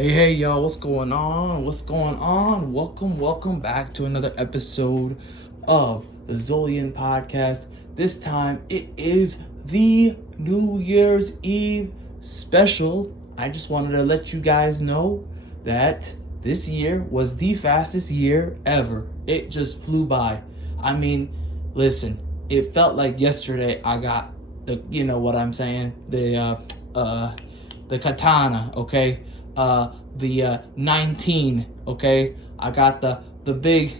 Hey, y'all, what's going on? What's going on? Welcome back to another episode of the Zolian podcast. This time it is the New Year's Eve special. I just wanted to let you guys know that this year was the fastest year ever. It just flew by. I mean, listen, it felt like yesterday I got you know what I'm saying, the katana, okay? The 19, okay? I got the big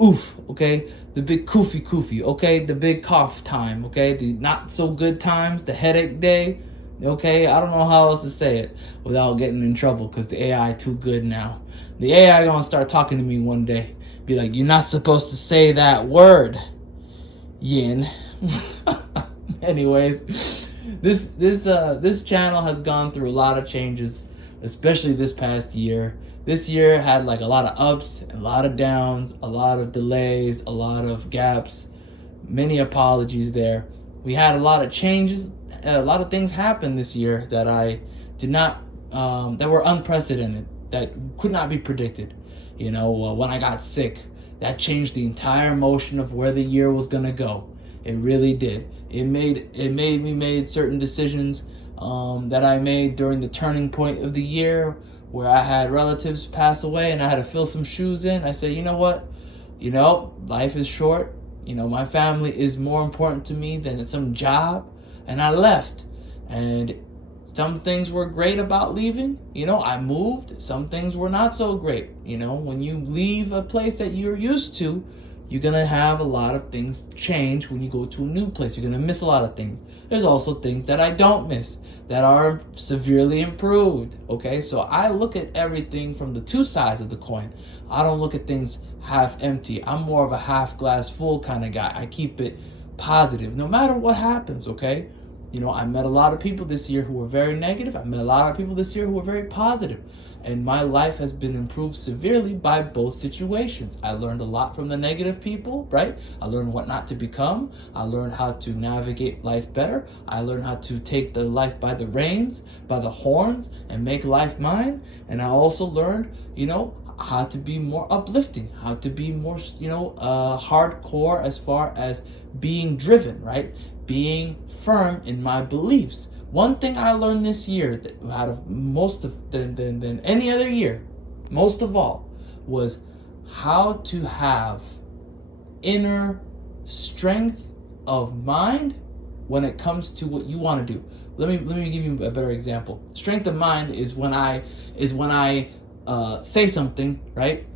oof, okay? The big koofy, okay? The big cough time, okay? The not so good times, the headache day, okay? I don't know how else to say it without getting in trouble because the AI too good now. The AI gonna start talking to me one day, be like, "You're not supposed to say that word, Yin." Anyways, this channel has gone through a lot of changes, especially this past year. This year had like a lot of ups, a lot of downs, a lot of delays, a lot of gaps. Many apologies there. We had a lot of changes. A lot of things happened this year that I did not, that were unprecedented, that could not be predicted. You know, when I got sick, that changed the entire motion of where the year was gonna go. It really did. It made me made certain decisions that I made during the turning point of the year, where I had relatives pass away and I had to fill some shoes in. I said, you know what? You know, life is short. You know, my family is more important to me than some job. And I left. And some things were great about leaving. You know, I moved. Some things were not so great. You know, when you leave a place that you're used to, you're going to have a lot of things change when you go to a new place. You're going to miss a lot of things. There's also things that I don't miss that are severely improved. Okay, so I look at everything from the two sides of the coin. I don't look at things half empty. I'm more of a half glass full kind of guy. I keep it positive no matter what happens. Okay, you know, I met a lot of people this year who were very negative. I met a lot of people this year who were very positive. And my life has been improved severely by both situations. I learned a lot from the negative people, right? I learned what not to become. I learned how to navigate life better. I learned how to take the life by the reins, by the horns, and make life mine. And I also learned, you know, how to be more uplifting, how to be more, you know, hardcore as far as being driven, right? Being firm in my beliefs. One thing I learned this year, that out of most of than any other year, most of all, was how to have inner strength of mind when it comes to what you want to do. Let me give you a better example. Strength of mind is when I say something, right?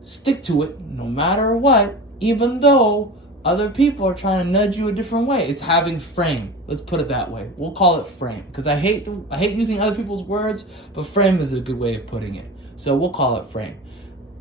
Stick to it no matter what, even though other people are trying to nudge you a different way. It's having frame. Let's put it that way. We'll call it frame, because I hate using other people's words, but frame is a good way of putting it. So we'll call it frame.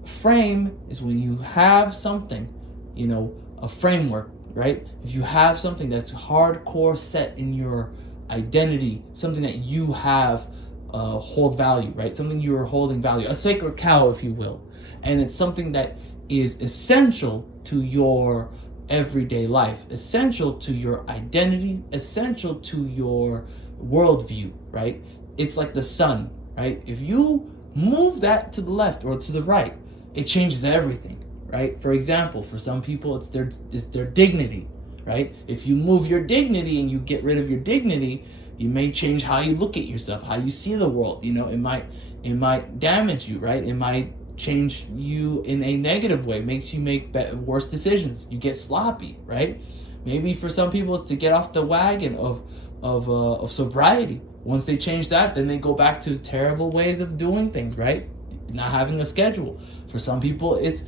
Frame is when you have something, you know, a framework, right? If you have something that's hardcore set in your identity, something that you have hold value, right? Something you are holding value, a sacred cow, if you will. And it's something that is essential to your everyday life, essential to your identity, essential to your worldview, right? It's like the sun, right? If you move that to the left or to the right, it changes everything, right? For example, for some people, it's their dignity, right? If you move your dignity and you get rid of your dignity, you may change how you look at yourself, how you see the world. You know, it might damage you, right? It might change you in a negative way, makes you make worse decisions. You get sloppy, right? Maybe for some people it's to get off the wagon of sobriety. Once they change that, then they go back to terrible ways of doing things, right? Not having a schedule. For some people it's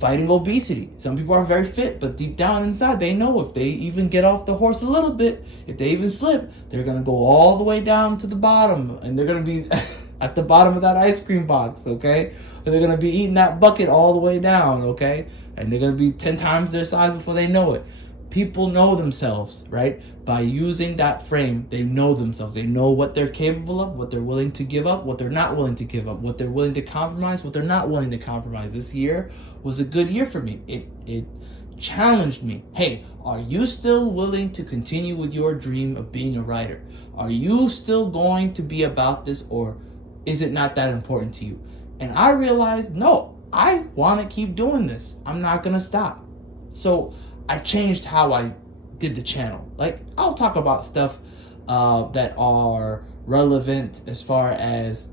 fighting obesity. Some people are very fit, but deep down inside they know if they even get off the horse a little bit, if they even slip, they're gonna go all the way down to the bottom, and they're gonna be at the bottom of that ice cream box, okay? And they're gonna be eating that bucket all the way down, okay? And they're gonna be 10 times their size before they know it. People know themselves, right? By using that frame, they know themselves. They know what they're capable of, what they're willing to give up, what they're not willing to give up, what they're willing to compromise, what they're not willing to compromise. This year was a good year for me. It challenged me. Hey, are you still willing to continue with your dream of being a writer? Are you still going to be about this, or is it not that important to you? And I realized, no, I want to keep doing this. I'm not going to stop. So I changed how I did the channel. Like, I'll talk about stuff that are relevant as far as,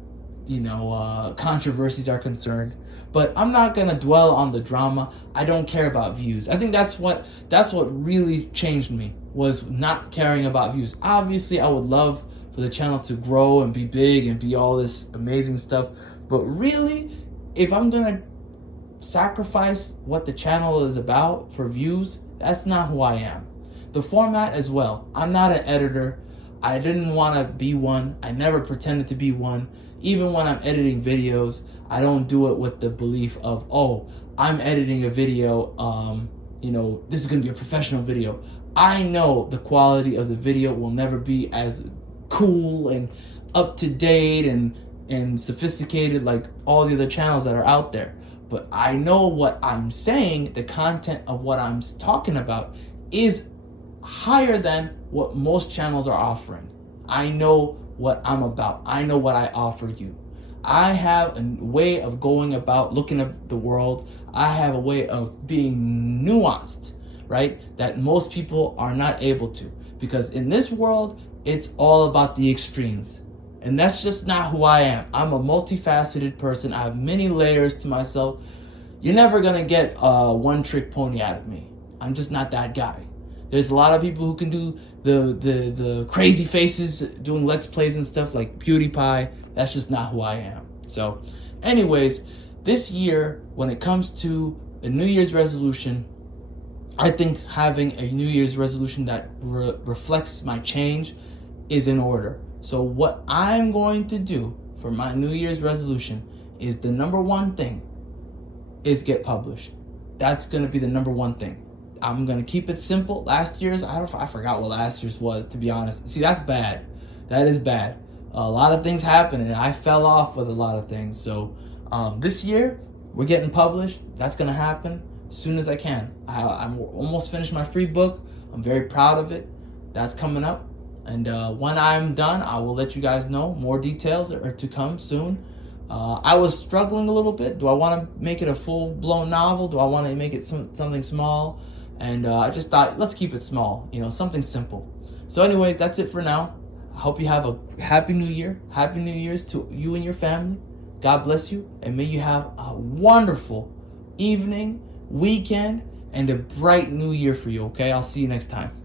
controversies are concerned. But I'm not going to dwell on the drama. I don't care about views. I think that's what really changed me, was not caring about views. Obviously, I would love for the channel to grow and be big and be all this amazing stuff. But really, if I'm going to sacrifice what the channel is about for views, that's not who I am. The format as well. I'm not an editor. I didn't want to be one. I never pretended to be one. Even when I'm editing videos, I don't do it with the belief of, oh, I'm editing a video, this is going to be a professional video. I know the quality of the video will never be as cool and up to date and sophisticated like all the other channels that are out there. But I know what I'm saying, the content of what I'm talking about is higher than what most channels are offering. I know what I'm about. I know what I offer you. I have a way of going about looking at the world. I have a way of being nuanced, right? That most people are not able to. Because in this world, it's all about the extremes. And that's just not who I am. I'm a multifaceted person. I have many layers to myself. You're never going to get a one-trick pony out of me. I'm just not that guy. There's a lot of people who can do the crazy faces doing Let's Plays and stuff like PewDiePie. That's just not who I am. So anyways, this year, when it comes to a New Year's resolution, I think having a New Year's resolution that reflects my change is in order. So what I'm going to do for my New Year's resolution is the number one thing is get published. That's going to be the number one thing. I'm going to keep it simple. Last year's, I forgot what last year's was, to be honest. See, that's bad. That is bad. A lot of things happened, and I fell off with a lot of things. So this year, we're getting published. That's going to happen as soon as I can. I'm almost finished my free book. I'm very proud of it. That's coming up. And when I'm done, I will let you guys know. More details are to come soon. I was struggling a little bit. Do I want to make it a full-blown novel? Do I want to make it something small? And I just thought, let's keep it small, something simple. So anyways, that's it for now. I hope you have a happy New Year. Happy New Year's to you and your family. God bless you. And may you have a wonderful evening, weekend, and a bright new year for you, okay? I'll see you next time.